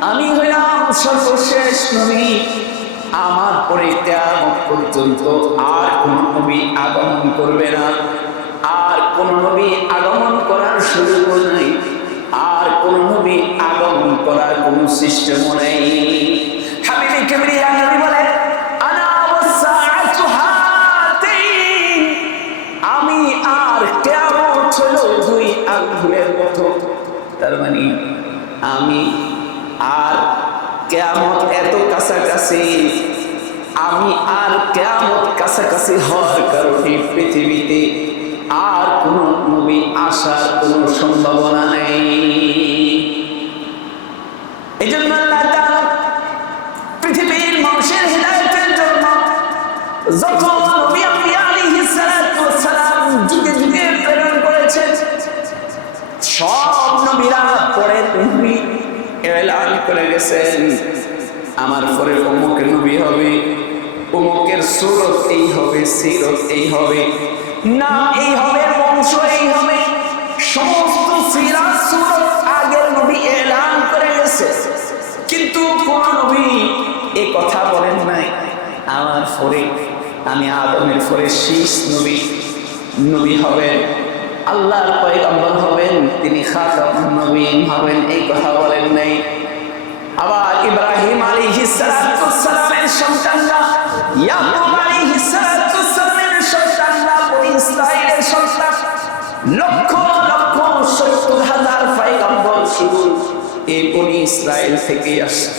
আমি হইলাম সর্বশেষ নবী। আমার পরে কিয়ামত পর্যন্ত আর কোন নবী আগমন করবে না। আর কোন নবী আগমন করার সুযোগ নাই। আর কোন নবী আগমন করার কোন সিস্টেম নেই। হাবিবি কিবরিয়া আঙ্গুলের মতো তার মানে আমি আর কেমন এত কাছাকাছি, আমি আর কেমন কাছাকাছি হওয়ার কারণে পৃথিবীতে আর কোন নবী আসার কোনো সম্ভাবনা নেই। এই জন্য পরে নবী এলান করে গেছেন। আমার পরে অমুকের নবী হবে। অমুকের সুরত এই হবে, সিরত এই হবে। না এই হবে, বংশ এই হবে। সমস্ত সিরাত, সুরত আগের নবী এলান করে গেছে। কিন্তু কোন নবী এ কথা বলেন নাই। আমার পরে, আমি আদমের পরে শীষ নবী। নবী হবেন আল্লাহর পয়গম্বর হবেন, তিনি নবীন হবেন, এই কথা বলেন নাই। আবার ইব্রাহিম আলাইহিস সালাতু সালামের সন্তানরা হাজার এই থেকেই আসে।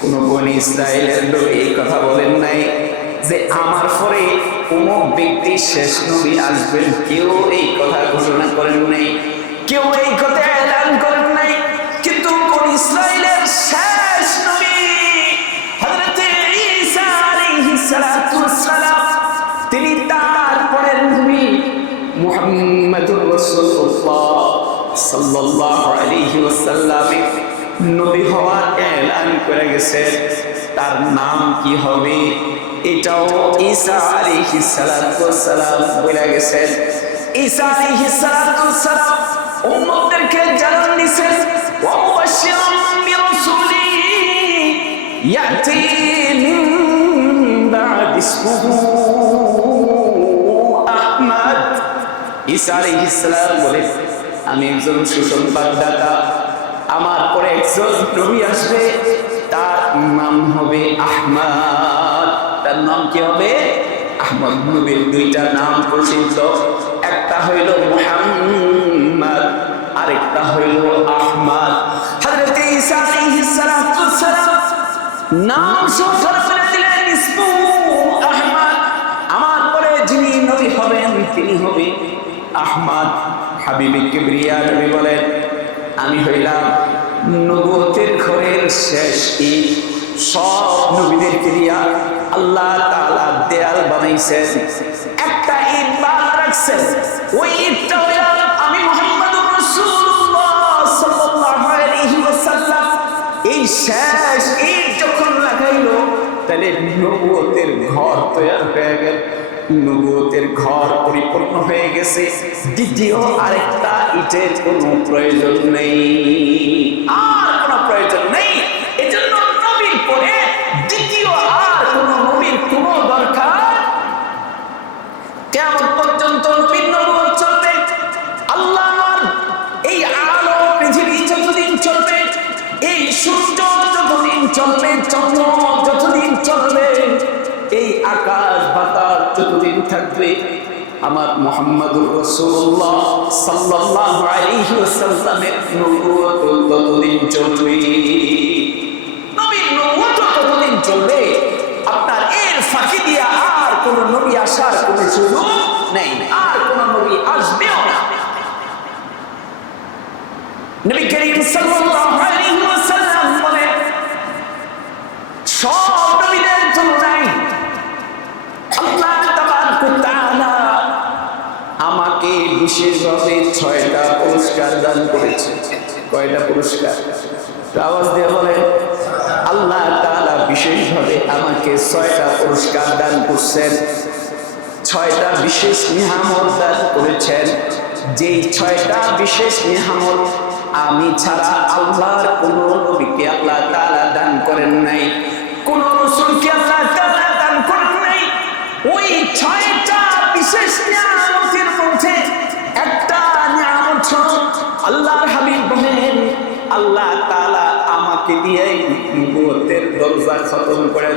কোন বনি ইসরায়েলের লোক এই কথা বলেন নাই যে, আমার পরে অমুক ব্যক্তি শেষ নবী আসবেন, কেউ এই কথা ঘোষণা করেন নাই, কেউ এই কথা এলান করেন নাই, কিন্তু কোন ইসরায়েলের শেষ নবী হযরত ঈসা আলাইহিস তিনি নবী মুহাম্মদুর নবী হওয়ার এলান করে গেছেন তার নাম কি হবে? এটাও ঈসা আলাইহিস সালাম বলে গেছেন। ঈসা আলাইহিস সালাম উম্মতদেরকে জানান দিয়েছেন, ওয়া মুবাশশিরাম বিরাসূলি ইয়াতি মিন বা'দ ইসমুহু আহমদ। ঈসা আলাইহিস সালাম আমি একজন সুসংবাদদাতা। আমার পরে একজন নবী আসবে, তার নাম হবে আহমদ। তার নাম কি হবে? আহমদ নবীর দুইটা নাম প্রসিদ্ধ। একটা হইল মুহাম্মদ, আরেকটা হইল আহমদ। হযরত ঈসা আলাইহিস সালাতু সালাম নাম সংস্কার করে দিলেন, ইসমু আহমদ। আমার পরে যিনি নবী হবেন, তিনি হবে আহমদ। হাবিবি কিবরিয়া নবী বলেন, আমি হইলাম নবুয়তের ঘরের শেষ ঈদ। সব নবীদের ক্রিয়া আল্লাহ তাআলা দেয়াল বানাইছেন। একটা ঈদ বাদ রাখছেন। ওই ঈদটা আমি মুহাম্মদুর এই শেষ ঈদ যখন লাগাইলো, তাহলে নবুয়তের ঘর তৈরি হয়ে গেল। নবুয়তের ঘর পরিপূর্ণ হয়ে গেছে। দ্বিতীয় আরেকটা ইটের কোনো প্রয়োজন নেই। আর কোনো প্রয়োজন নেই চলবে চন্দ্র যতদিন চলবে, এই আকাশ বাতাস যতদিন থাকবে, আমার মোহাম্মদুর রাসূলুল্লাহ সাল্লাল্লাহু আলাইহি ওয়াসাল্লামের নবুয়ত ততদিন চলবে, নবীর নবুয়ত ততদিন চলবে, আপনার এর ফাঁকি দিয়া আর কোন নবী আসার কোন সুযোগ নেই, আর কোন নবী আসবেও না। নবী করিম সাল্লাল্লাহু পুরস্কার দান করেছে। কয়টা পুরস্কার? আওয়াজ দিয়ে বলেন, আল্লাহ তাআলা বিশেষভাবে আমাকে ছয়টা পুরস্কার দান করছেন। ছয়টা বিশেষ নিয়ামত দান করেছেন। যে ছয়টা বিশেষ নিহামত আমি ছাড়া আল্লাহর কোন নবীকে আল্লাহ তাআলা দান করেন নাই। কোন রসুলকে আল্লাহ তাআলা দান করেন নাই। ওই ছয়টা বিশেষ নিয়ামতের মধ্যে একটা আল্লাহ তালা আমাকে দিয়ে করে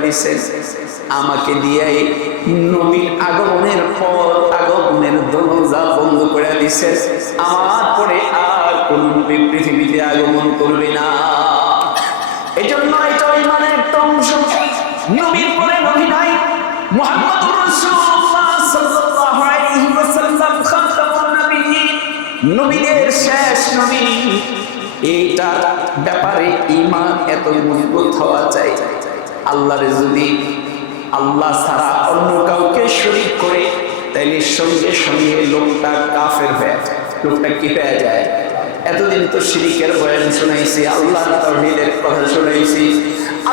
আমাকে দিয়েই নবীর আগমনের পর আগমনের দরজা বন্ধ করে দিছে আমার পরে আর কোন পৃথিবীতে আগমন করবে না। নবীদের শেষ নবী। এইটার ব্যাপারে ঈমান এত মজবুত হওয়া চাই। আল্লাহর যদি আল্লাহ ছাড়া অন্য কাউকে শরীক করে, তাইলে সঙ্গে সঙ্গে লোকটা কাফের হয়ে, লোকটা কি হয়ে যায়? এতদিন তো শিরিকের বয়ান শুনাইছি আল্লাহ তাওহীদের কথা শুনাইছি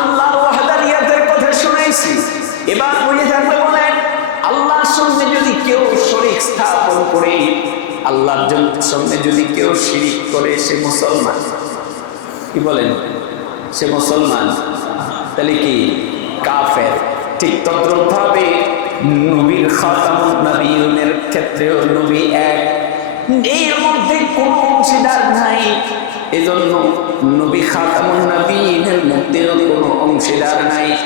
আল্লাহ ওয়াহদানিয়াতের কথা শুনাইছি। এবার বুঝে থাকলে বলেন আল্লাহর সঙ্গে যদি কেউ শরীক স্থাপন করে, আল্লাহর সঙ্গে যদি কেউ শিরিক করে, সে মুসলমান। কি বলেন? সে মুসলমান? তাহলে কি কাফের? ঠিক তদ্রুপভাবে নবীর খাতামুন নবীনের ক্ষেত্রেও নবী এক। এর মধ্যে কোনো অংশীদার নাই। এজন্য নবী খাতামুন নবীনের মধ্যেও কোনো অংশীদার নাই।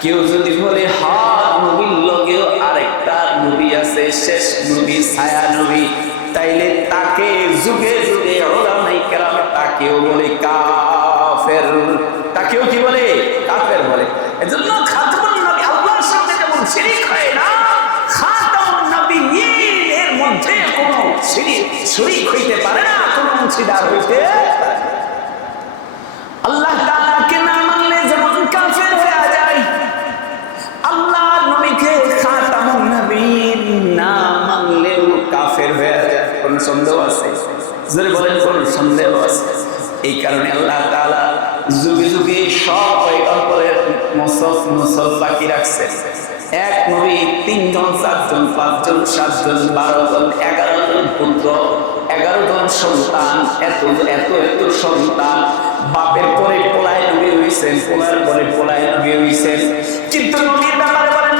কেউ যদি বলে হা নবীর লগেও আরেকটা নবী আছে শেষ নবী, ছায়া নবী। তাইলে তাকে যুগে যুগে ওলামাই কেরাম তাকেও বলে কাফের। তাকেও কি বলে? কাফের বলে। এজন্য খাতামুন নবী আল্লাহর সামনে যেমন শিরিক হয় না নবীয়িন এর মধ্যে কোনো শিরিক শরীক হইতে পারে না, কোনো অংশীদার হইতে মুসফ মুসল বাকি রাখছেন এক নবী, তিনজন, চারজন, পাঁচজন, সাতজন বারো জন এগারো জন পুত্র এগারো জন সন্তান, এত এত এত সন্তান। বাপের পরে পোলায় নবী হয়েছেন পোলার পরে পোলায় নবী হয়েছেন কিন্তু নবীর বলেন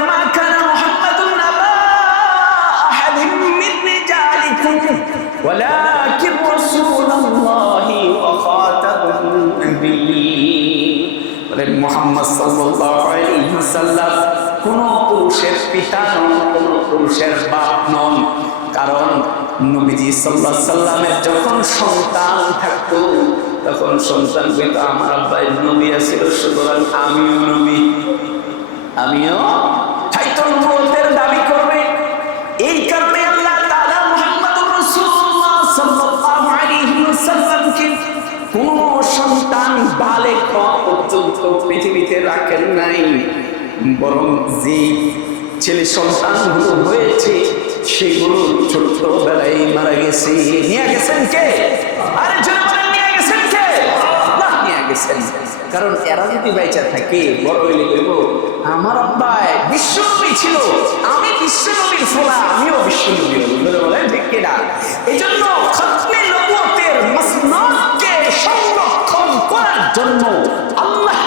ওয়ালাকিন বলেন মোহাম্মদ ওয়াসাল্লাম, কোন পুরুষের পিতা নন, কোন পুরুষের বাপ নন। কারণ নবীজি সাল্লাহ সাল্লামের যখন সন্তান থাকতো, তখন সন্তান কিন্তু আমার আব্বাই নবী আছিল, সুতরাং আমিও নবী। আমিও হয়তো বালেক পর্যন্ত পৃথিবীতে রাখেন নাই। বরং যে ছেলে সন্তানগুলো হয়েছে, সেগুলো ছোট্টবেলায় মারা গেছে। নিয়ে গেছেন কে? আরে কে? কারণ এরা যদি বাইচা থাকে, বড় হইলে কইব আমার আব্বাই বিশ্বনবী ছিল, আমি বিশ্বনবীর ফোলা, আমিও বিশ্বনবী বলে বলেন ঠিক কিনা? এই জন্য খতমে নবুয়তের সংরক্ষণ করার জন্য আল্লাহ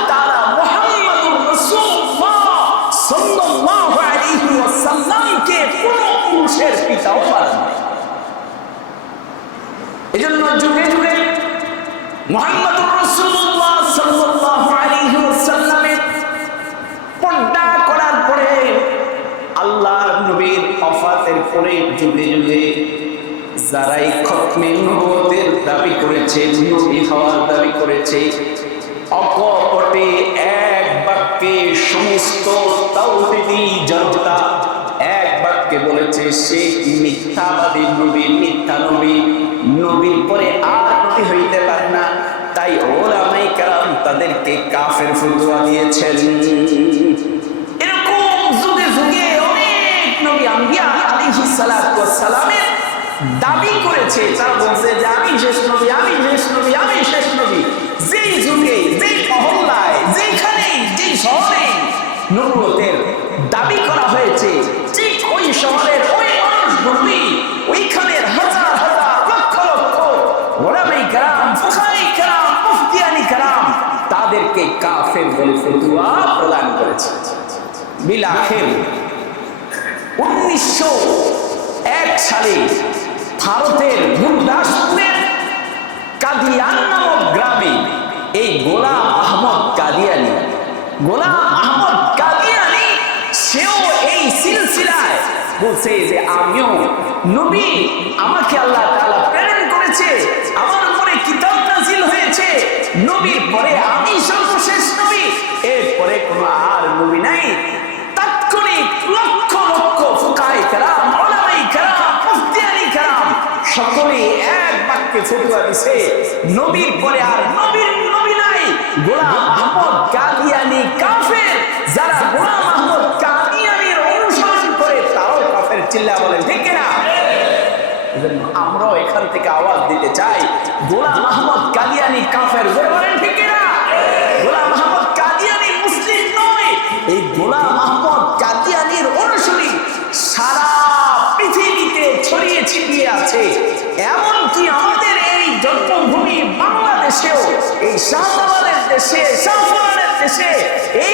এজন্য যুগে যুগে মুহাম্মদুর রাসূলুল্লাহ সাল্লাল্লাহু আলাইহি ওয়াসাল্লামের পর্দা করার পরে আল্লাহর নবীর ওফাতের পরে যুগে যুগে যারাই খতমে নবুয়তের দাবি করেছে নবী হওয়ার দাবি করেছে, অকপটে এক বাক্যে সমস্ত তাওহীদি জনতা এক বাক্যে বলেছে, সে মিথ্যাবাদী নবী, মিথ্যা নবী? নবীর পরে আর নবী হইতে পারে না। তাই ওলামাই কারাম তাদেরকে কাফের ফতোয়া দিয়েছেন। এরকম যুগে যুগে অনেক নবী আম্বিয়া আলাইহিস সালাতু ওয়াস সালামের দাবি করেছে, তারা বলছে যে আমি শেষ নবী আমি শেষ নবী আমি শেষ নবী যেই যুগে, যেই মহল্লায় যেখানে যেই শহরে নবুয়তের দাবি করা হয়েছে, ঠিক ওই শহরের ওই মানুষগুলি ওইখানের হাজার হাজার ওলামাই কারাম ফুকাই কারাম মুফতিয়ানি গ্রাম তাদেরকে কাফের বলে ফতুয়া প্রদান করেছে। বিলাখের উনিশশো এক সালে ভারতের গুরদাসপুরের কাদিয়ান নামক গ্রামে এই গোলাম আহমদ কাদিয়ানি, গোলাম আহমদ কাদিয়ানি, সেও এই সিলসিলায় বলছে যে আমিও নবী, আমাকে আল্লাহ তাআলা প্রেরণ করেছে, আমার উপরে কিতাব নাজিল হয়েছে, নবীর পরে আমি সর্বশেষ নবী, এরপরে কোনো আর নবী নাই। তাৎক্ষণিক লক্ষ লক্ষ ফুকাই কেরাম সকলে এক বাক্যে ফতুয়া দিছে, নবীর পরে আর নবীর নবী নাই, গোলাম আহমদ কাদিয়ানি কাফের, যারা গোলাম আহমদ কাদিয়ানির অনুসরণ করে তারাও কাফের চিল্লা বলেন ঠিক কিনা? আমরাও এখান থেকে আওয়াজ দিতে চাই, গোলাম আহমদ কাদিয়ানি কাফের বলেন, ঠিক কিনা? গোলাম আহমদ কাদিয়ানি মুসলিম নয়, এই গোলাম আহমদ কাদিয়ানির অনুসারী সারা পৃথিবীতে ছড়িয়ে ছিটিয়ে আছে এমনকি আমাদের এই জন্মভূমি বাংলাদেশেও, এই শাহজালালের দেশে শাহফরানের দেশে, এই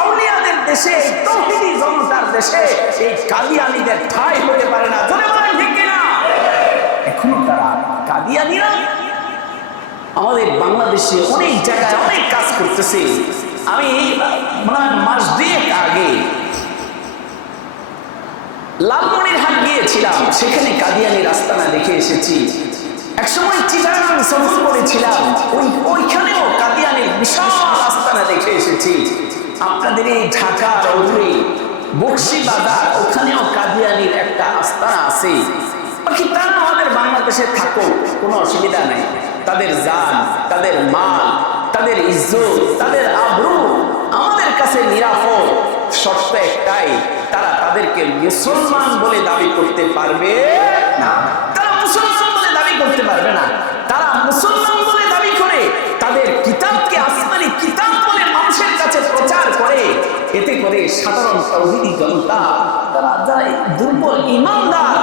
আউলিয়াদের দেশে, এই তৌহিদি জনতার দেশে, এই কাদিয়ানিদের ঠাই হতে পারে না। জোরে বলেন ঠিক কিনা? এখনও তারা কাদিয়ানিরা আমাদের বাংলাদেশে অনেক জায়গায় অনেক কাজ করতেছে। আমি মনে হয় মাস দুয়েক আগে লালমনির হাট গিয়েছিলাম। সেখানে কাদিয়ানি রাস্তানা দেখে এসেছি। একসময় চিটাগাং সফর করেছিলাম ওই ওইখানেও কাদিয়ানির বিশাল রাস্তানা দেখে এসেছি। আপনাদের এই ঢাকা রৌদ্রে বক্সি বাজার, ওখানেও কাদিয়ানির একটা আস্তানা আছে। বাকি তারা আমাদের বাংলাদেশে থাকো কোনো অসুবিধা নেই। তাদের জান তাদের মাল, তাদের ইজ্জত, তাদের আব্রু আমাদের কাছে নিরাপদ। শর্ত একটাই তারা তাদেরকে মুসলমান বলে দাবি করতে পারবে না। তারা মুসলমান বলে দাবি করতে পারবে না। তারা মুসলমান বলে দাবি করে তাদের কিতাবকে আসমানি কিতাব বলে মানুষের কাছে প্রচার করে। এতে করে সাধারণ তৌহিদি জনতা, তারা যারা দুর্বল ইমানদার,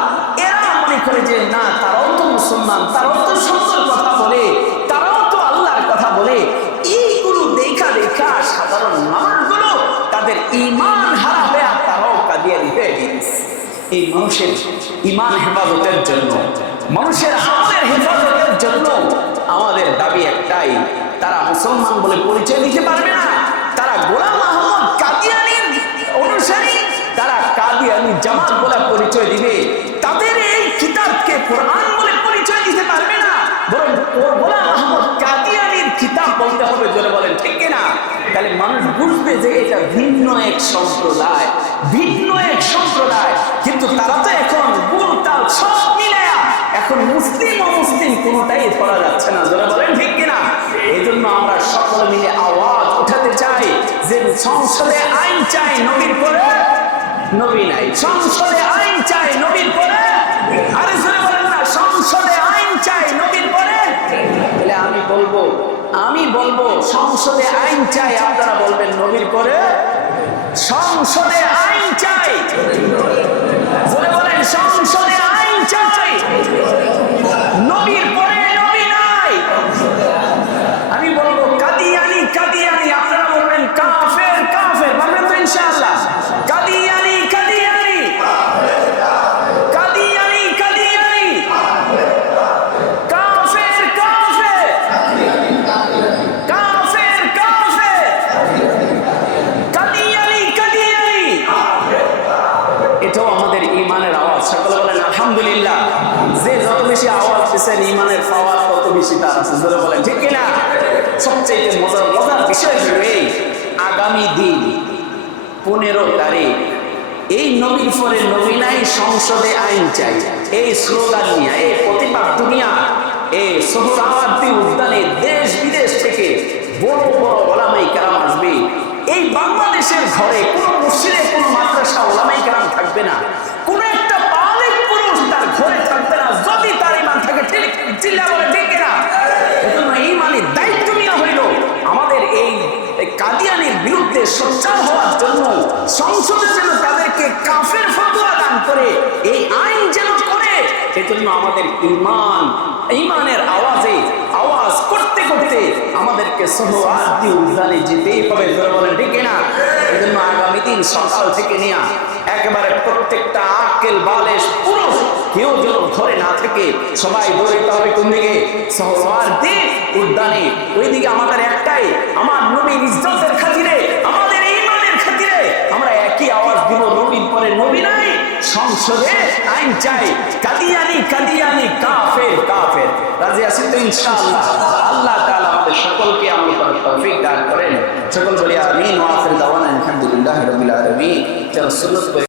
এরা মনে করে যে না, তারাও তো মুসলমান, তারাও তো সুন্দর কথা বলে, তারাও তো আল্লাহর কথা বলে। এইগুলো দেখা দেখা সাধারণ মানুষগুলো তাদের ইমান হারাবে আর তারাও কাদিয়ানি হয়ে এই মানুষের ইমান হেফাজতের জন্য, মানুষের আমলের হেফাজতের জন্য আমাদের দাবি একটাই, তারা মুসলমান বলে পরিচয় দিতে পারবে না। তারা গোলাম তারা কাদিয়ানি জামাত বলে পরিচয় দিবে। তাদের এই কিতাবকে কোরআন বলে পরিচয় দিতে পারবে না। বরং গোলাম কাদিয়ানির কিতাব বলতে হবে, জোরে বলেন, ঠিক কিনা? তাহলে মানুষ বুঝবে যে এটা ভিন্ন এক সম্প্রদায়, ভিন্ন এক সম্প্রদায়। কিন্তু তারা তো এখন গুলতাল সব মিলায়া এখন মুসলিম ও মুসলিম কোনোটাই ধরা যাচ্ছে না, জোরে বলেন, ঠিক কিনা? এই জন্য আমরা সকলে মিলে আওয়াজ উঠাতে চাই যে সংসদে আইন চাই নবীর পরে, নবী নাই, সংসদে আইন চাই নবীর পরে। আরে জোরে না সংসদে আইন চাই নদীর পরে তাহলে আমি বলব আমি বলব, সংসদে আইন চাই, আপনারা বলবেন নবীর পরে? সংসদে আইন চাই জোরে বলেন সংসদে আইন চাই নবীর পরে নবী নাই আমি বলব কাদিয়ানি কাদিয়ানি আপনারা বলবেন কাফের কাফের বলবেন তো ইনশাআল্লাহ কাদিয়ানি কাদিয়ানি কাদিয়ানি কাদিয়ানি কাফের কাফের কাফের কাফের কাদিয়ানি কাদিয়ানি এটাও আমাদের ইমানের আওয়াজ সকলে বলেন, আলহামদুলিল্লাহ, যে যত বেশি আওয়াজ দিচ্ছেন ইমানের পাওয়ার তত বেশি তার আছে। জোরে বলেন, ঠিক কিনা? সবচেয়ে মজার মজার বিষয় হলো এই, আগামী দিন, পনেরো তারিখ, এই নবীর পরে নবীনাই সংসদে আইন চাই। এই স্লোগান নিয়ে, এই প্রতিবাদ দুনিয়া, এই সোহরাওয়ার্দী উদ্যানে দেশ বিদেশ থেকে বড় বড় ওলামাই কারাম আসবে। এই বাংলাদেশের ঘরে কোনো মসজিদে, কোনো মাদ্রাসা ওলামাই কারাম থাকবে না কোনো একটা বালিক পুরুষ তার ঘরে থাকবে না যদি তার ইমান থাকে ঠিক চিল্লা বলে ঠিক না এজন্য ইমানের দায়িত্ব নেওয়া হইল আমাদের এই এই কাদিয়ানির বিরুদ্ধে সোচ্চার হওয়ার জন্য সংসদে যেন তাদেরকে কাফের দান করে, এই আইন যেন করে এজন্য আমাদের ইমান, ইমানের আওয়াজে, আওয়াজ করতে করতে আমাদেরকে উদ্যানে যেতেই হবে আগামী দিন সকাল থেকে একেবারে প্রত্যেকটা আকেল বালেশ, পুরুষ, কেউ যেন না থেকে, সবাই দৌড়াইতে হবে কোন দিকে? সোহরাদি উদ্যানে। ওইদিকে আমাদের একটাই, আমার নবীর ইজ্জতের খাতিরে আমাদের ইমানের খাতিরে আমরা একই আওয়াজ দিব নবীর পরে নবী নাই, সংসদে আইন চাই। কাদিয়ানি কাদিয়ানি, কাফের কাফের। রাজি আছি তো ইনশাআল্লাহ। আল্লাহ তাআলা আমাদের সকলকে করার তৌফিক দান করেন। সকল বলি আমিন, ওয়া আখির দাওয়ানা আলহামদুলিল্লাহি রাব্বিল আলামিন। চলো সুন্নাত